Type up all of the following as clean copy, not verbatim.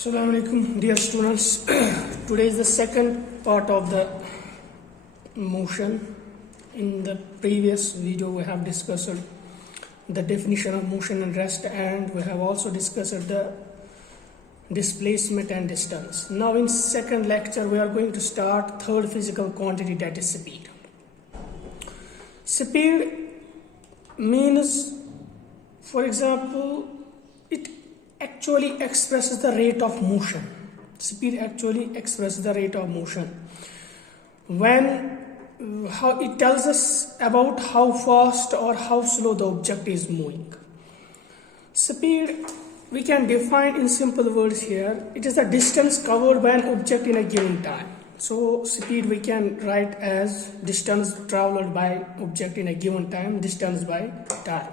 Assalamu alaikum, dear students. Today is the second part of the motion. In the previous video we have discussed the definition of motion and rest, and we have also discussed the displacement and distance. Now in second lecture we are going to start third physical quantity, that is speed. Speed means, for example, it actually expresses the rate of motion. Speed actually expresses the rate of motion. How it tells us about how fast or how slow the object is moving. Speed we can define in simple words here. It is the distance covered by an object in a given time. So speed we can write as distance traveled by object in a given time, distance by time.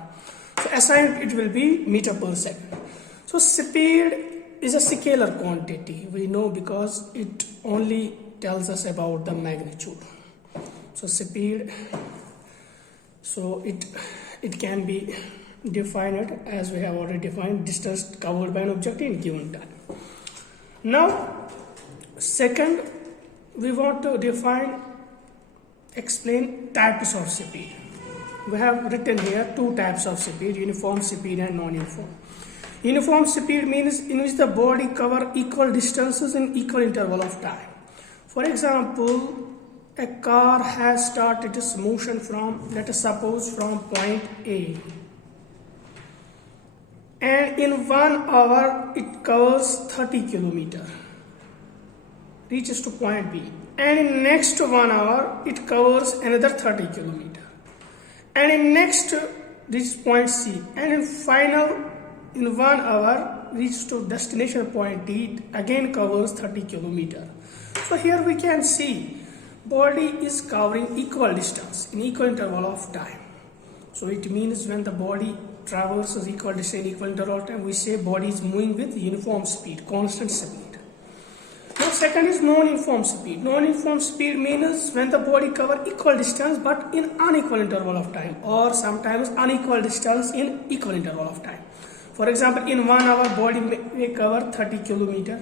So assigned it will be meter per second. So speed is a scalar quantity, we know, because it only tells us about the magnitude. So speed, so it can be defined as we have already defined, distance covered by an object in given time. Now second, we want to explain types of speed. We have written here two types of speed: uniform speed and non-uniform. Uniform speed means in which the body covers equal distances in equal interval of time. For example, a car has started its motion from, let us suppose, from point A, and in 1 hour it covers 30 kilometers, reaches to point B, and in next 1 hour it covers another 30 kilometers, and in next reaches point C, and in final in 1 hour reaches to destination point D, again covers 30 kilometers. So here we can see body is covering equal distance in equal interval of time. So it means when the body traverses equal distance in equal interval of time, we say body is moving with uniform speed, constant speed. Now second is non-uniform speed. Non-uniform speed means when the body covers equal distance but in unequal interval of time, or sometimes unequal distance in equal interval of time. For example, in 1 hour body may cover 30 kilometers.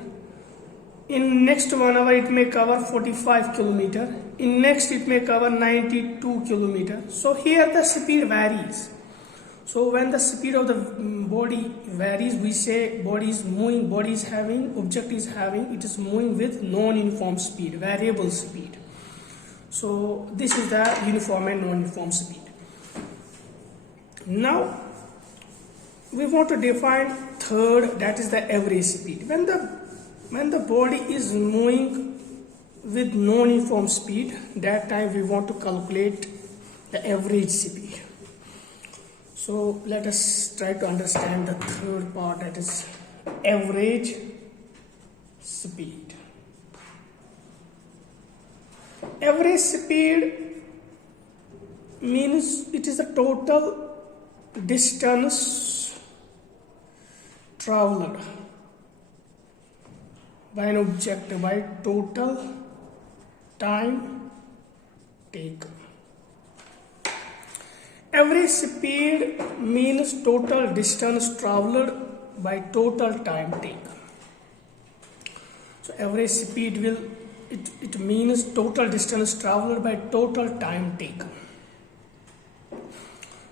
In next 1 hour it may cover 45 kilometers. In next it may cover 92 kilometers. So here the speed varies. So when the speed of the body varies, we say body is moving, object is having, it is moving with non-uniform speed, variable speed. So this is the uniform and non-uniform speed. Now we want to define third, that is the average speed. When the body is moving with non-uniform speed, that time we want to calculate the average speed. So let us try to understand the third part, that is average speed. Average speed means it is the total distance traveled by an object by total time taken. Average speed means total distance traveled by total time taken. So average speed it means total distance traveled by total time taken.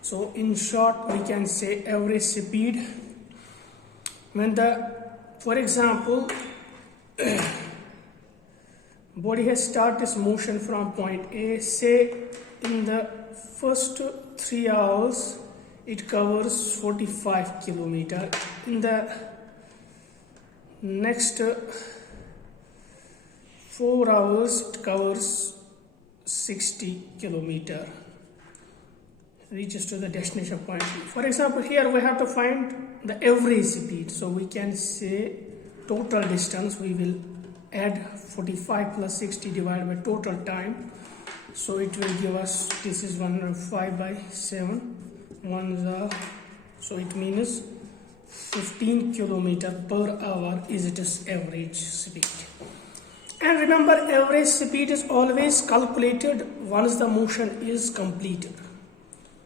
So in short we can say average speed when for example, body has started its motion from point A, say in the first 3 hours it covers 45 kilometers, in the next 4 hours it covers 60 kilometers, reaches to the destination point B. For example, here we have to find the average speed. So we can say total distance, we will add 45 plus 60 divided by total time. So it will give us, this is 105 by 7. So it means 15 kilometers per hour is its average speed. And remember, average speed is always calculated once the motion is completed.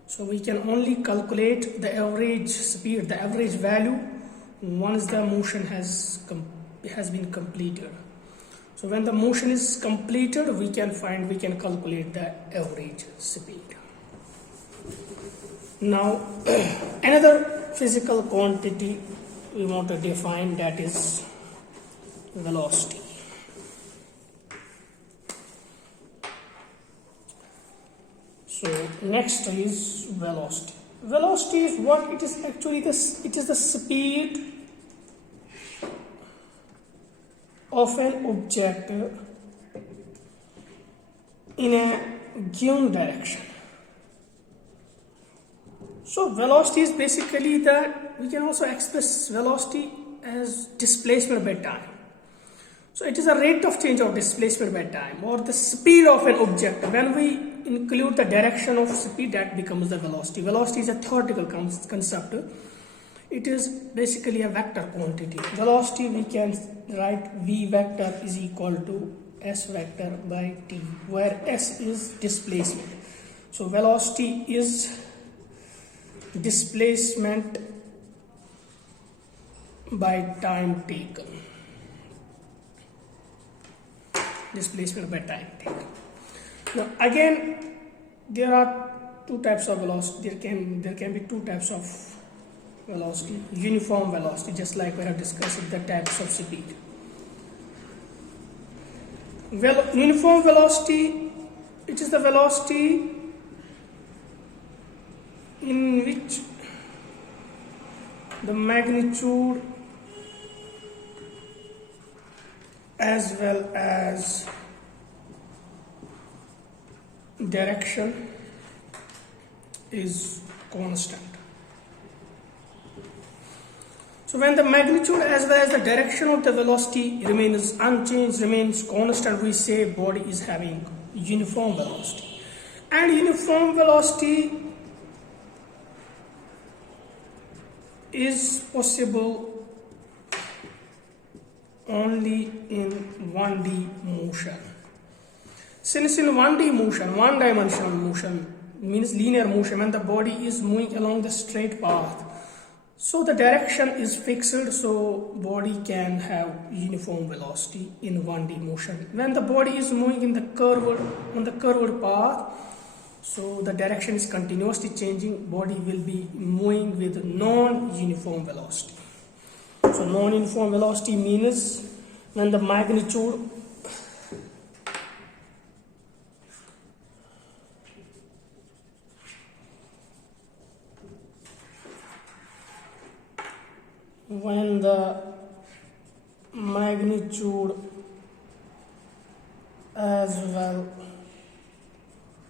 So we can only calculate the average speed, the average value, once the motion has has been completed. So when the motion is completed, we can calculate the average speed. Now another physical quantity we want to define, that is velocity. So next is velocity. Velocity is what it is actually. It is the speed of an object in a given direction. So velocity is basically that we can also express velocity as displacement by time. So it is a rate of change of displacement by time, or the speed of an object. When we include the direction of speed, that becomes the velocity. Velocity is a theoretical concept. It is basically a vector quantity. Velocity we can write v vector is equal to s vector by t, where s is displacement. So velocity is displacement by time taken. Displacement by time taken. Now again, there are two types of velocity. There can be two types of velocity. Uniform velocity, just like we have discussed the types of speed. Uniform velocity, it is the velocity in which the magnitude as well as direction is constant. So when the magnitude as well as the direction of the velocity remains unchanged, remains constant, we say body is having uniform velocity. And uniform velocity is possible only in 1D motion. Since in 1D motion, one-dimensional motion means linear motion, when the body is moving along the straight path, so the direction is fixed, so body can have uniform velocity in 1D motion. When the body is moving on the curved path, so the direction is continuously changing, body will be moving with non-uniform velocity. So non-uniform velocity means when the magnitude as well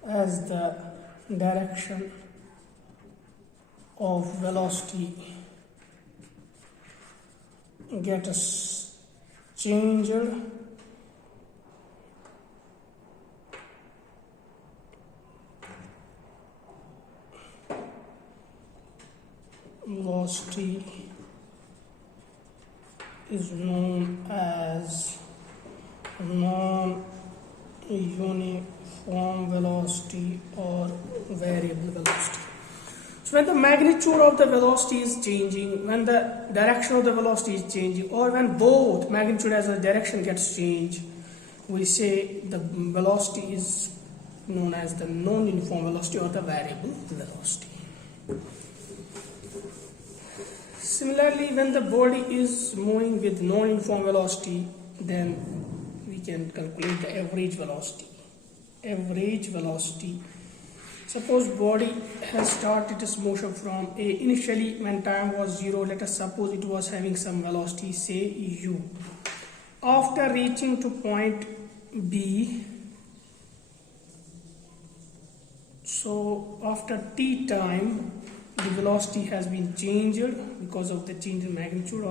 as the direction of velocity gets changed, velocity is known as non-uniform velocity or variable velocity. So when the magnitude of the velocity is changing, when the direction of the velocity is changing, or when both magnitude as well as direction gets changed, we say the velocity is known as the non-uniform velocity or the variable velocity. Similarly, when the body is moving with non-uniform velocity, then we can calculate the average velocity. Average velocity. Suppose body has started its motion from A. Initially, when time was 0, let us suppose it was having some velocity, say u. After reaching to point B, so after t time, the velocity has been changed because of the change in magnitude.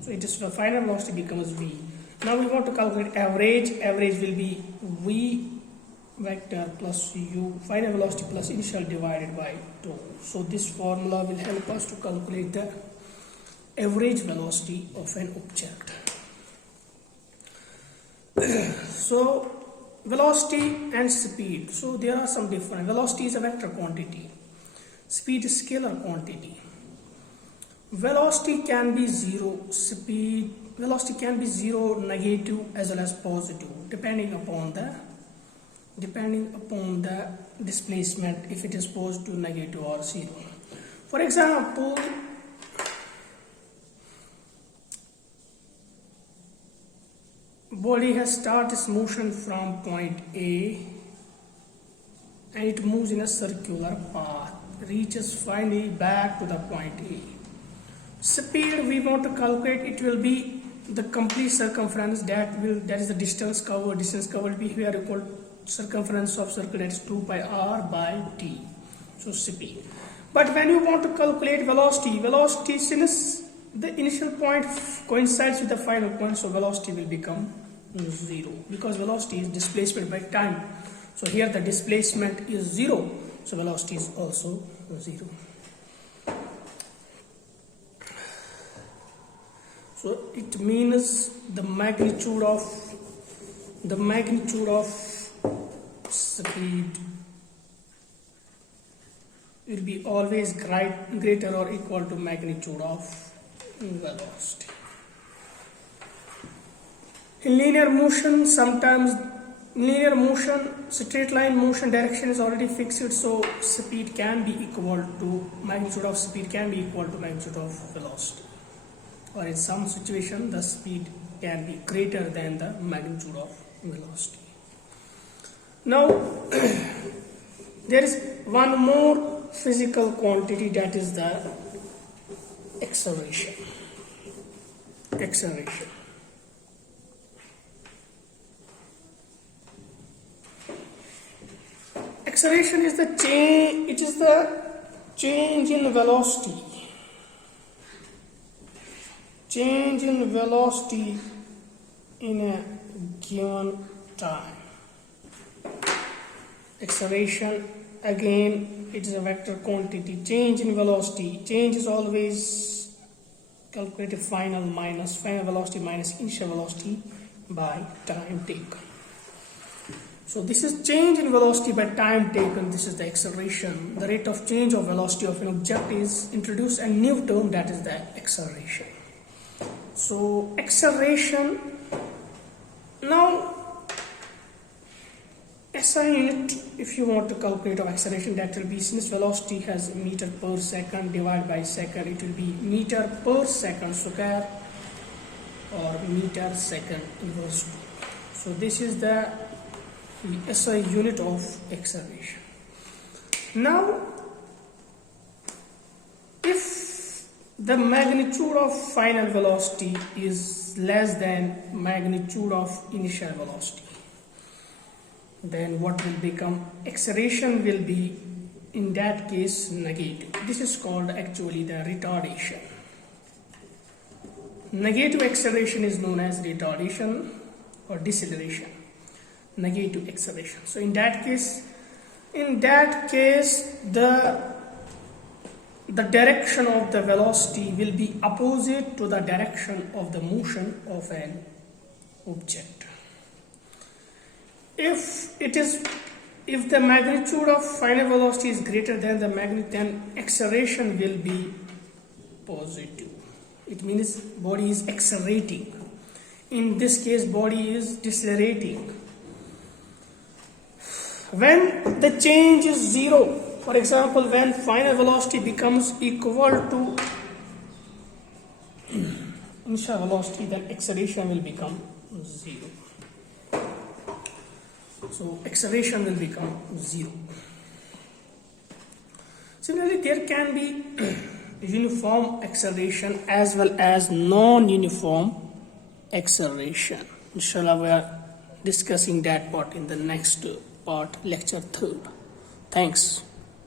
So it is the final velocity becomes v. Now we want to calculate average. Average will be v vector plus u, final velocity plus initial divided by 2. So this formula will help us to calculate the average velocity of an object. So velocity and speed. So there are some different. Velocity is a vector quantity. Speed is scalar quantity. velocity can be zero, velocity can be zero, negative as well as positive, depending upon the displacement, if it is positive, negative or zero. For example, body has started its motion from point A and it moves in a circular path, reaches finally back to the point A. Speed we want to calculate, it will be the complete circumference, that is the distance covered. Distance covered will be here equal to circumference of circle, that is 2 pi r by t. So speed. But when you want to calculate velocity since the initial point coincides with the final point, so velocity will become zero, because velocity is displacement by time. So here the displacement is zero, so velocity is also zero. So it means the magnitude of speed will be always greater or equal to magnitude of velocity. In linear motion, straight line motion direction is already fixed, so speed can be equal to magnitude of speed can be equal to magnitude of velocity. Or in some situation, the speed can be greater than the magnitude of velocity. Now, there is one more physical quantity, that is the acceleration. Acceleration is the change. It is the change in velocity. Change in velocity in a given time. Acceleration, again, it is a vector quantity. Change in velocity. Change is always calculated final velocity minus initial velocity by time taken. So this is change in velocity by time taken. This is the acceleration. The rate of change of velocity of an object is introduced a new term, that is the acceleration. So acceleration, now SI unit, if you want to calculate of acceleration, that will be, since velocity has meter per second divided by second, it will be meter per second square or meter second inverse 2. So this is the SI unit of acceleration. Now, if the magnitude of final velocity is less than magnitude of initial velocity, then what will become? Acceleration will be, in that case, negative. This is called actually the retardation. Negative acceleration is known as retardation or deceleration. Negative acceleration. So in that case, the direction of the velocity will be opposite to the direction of the motion of an object. If the magnitude of final velocity is greater than the magnitude, then acceleration will be positive. It means body is accelerating. In this case, body is decelerating. When the change is zero, for example, when final velocity becomes equal to initial velocity, then acceleration will become zero. So acceleration will become zero. Similarly, there can be uniform acceleration as well as non-uniform acceleration. Inshallah, we are discussing that part in the next part, lecture 3. Thanks.